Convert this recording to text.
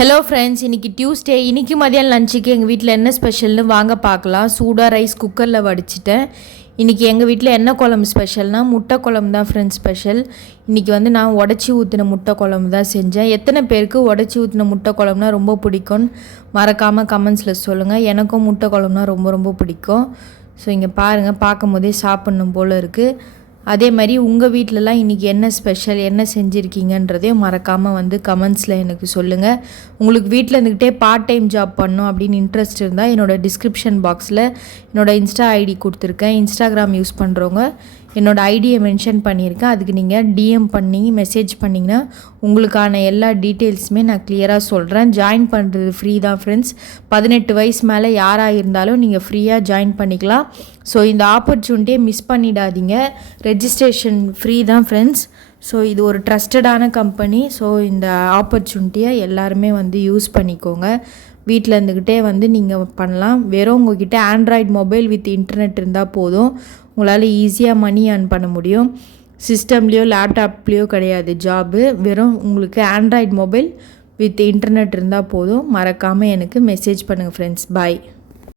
Hello friends இன்றைக்கி Tuesday இன்றைக்கி மதியம் லஞ்சுக்கு எங்கள் வீட்டில் என்ன ஸ்பெஷல்னு வாங்க பார்க்கலாம். சூடாக ரைஸ் குக்கரில் வடிச்சிட்டேன். இன்றைக்கி எங்கள் வீட்டில் என்ன குழம்பு ஸ்பெஷல்னா முட்டை குழம்பு தான் ஃப்ரெண்ட்ஸ் ஸ்பெஷல் இன்றைக்கி வந்து நான் உடச்சி ஊற்றின முட்டை குழம்பு தான் செஞ்சேன். எத்தனை பேருக்கு உடச்சி ஊற்றின முட்டை குழம்புனா ரொம்ப பிடிக்கும்னு மறக்காமல் கமெண்ட்ஸில் சொல்லுங்கள் எனக்கும் முட்டை குழம்புனா ரொம்ப ரொம்ப பிடிக்கும். ஸோ இங்கே பாருங்கள் பார்க்கும் போதே சாப்பிட்ணும் போல் இருக்குது அதே மாதிரி உங்கள் வீட்டிலலாம் இன்றைக்கி என்ன ஸ்பெஷல் என்ன செஞ்சுருக்கீங்கன்றதையும் மறக்காமல் வந்து கமெண்ட்ஸில் எனக்கு சொல்லுங்கள் உங்களுக்கு வீட்டில் இருந்துக்கிட்டே பார்ட் டைம் ஜாப் பண்ணணும் அப்படின்னு இன்ட்ரெஸ்ட் இருந்தால் என்னோடய டிஸ்கிரிப்ஷன் பாக்ஸில் என்னோடய இன்ஸ்டா ஐடி கொடுத்துருக்கேன். இன்ஸ்டாகிராம் யூஸ் பண்ணுறவங்க என்னோடய ஐடியை மென்ஷன் பண்ணியிருக்கேன். அதுக்கு நீங்கள் டிஎம் பண்ணி மெசேஜ் பண்ணிங்கன்னா உங்களுக்கான எல்லா டீட்டெயில்ஸுமே நான் கிளியராக சொல்கிறேன் ஜாயின் பண்ணுறது ஃப்ரீ தான் ஃப்ரெண்ட்ஸ் பதினெட்டு வயசு மேலே யாராக இருந்தாலும் நீங்கள் ஃப்ரீயாக ஜாயின் பண்ணிக்கலாம். ஸோ இந்த ஆப்பர்ச்சுனிட்டியை மிஸ் பண்ணிடாதீங்க. ரெஜிஸ்ட்ரேஷன் ஃப்ரீ தான் ஃப்ரெண்ட்ஸ் ஸோ இது ஒரு ட்ரஸ்டடான கம்பெனி ஸோ இந்த ஆப்பர்ச்சுனிட்டியை எல்லாருமே வந்து யூஸ் பண்ணிக்கோங்க. வீட்டில் இருந்துக்கிட்டே வந்து நீங்கள் பண்ணலாம். வெறும் உங்ககிட்ட ஆண்ட்ராய்டு மொபைல் வித் இன்டர்நெட் இருந்தால் போதும். உங்களால் ஈஸியாக மணி ஏர்ன் பண்ண முடியும். சிஸ்டம்லேயோ லேப்டாப்லேயோ கிடையாது ஜாபு வெறும் உங்களுக்கு ஆண்ட்ராய்டு மொபைல் வித் இன்டர்நெட் இருந்தால் போதும். மறக்காமல் எனக்கு மெசேஜ் பண்ணுங்கள் ஃப்ரெண்ட்ஸ் பாய்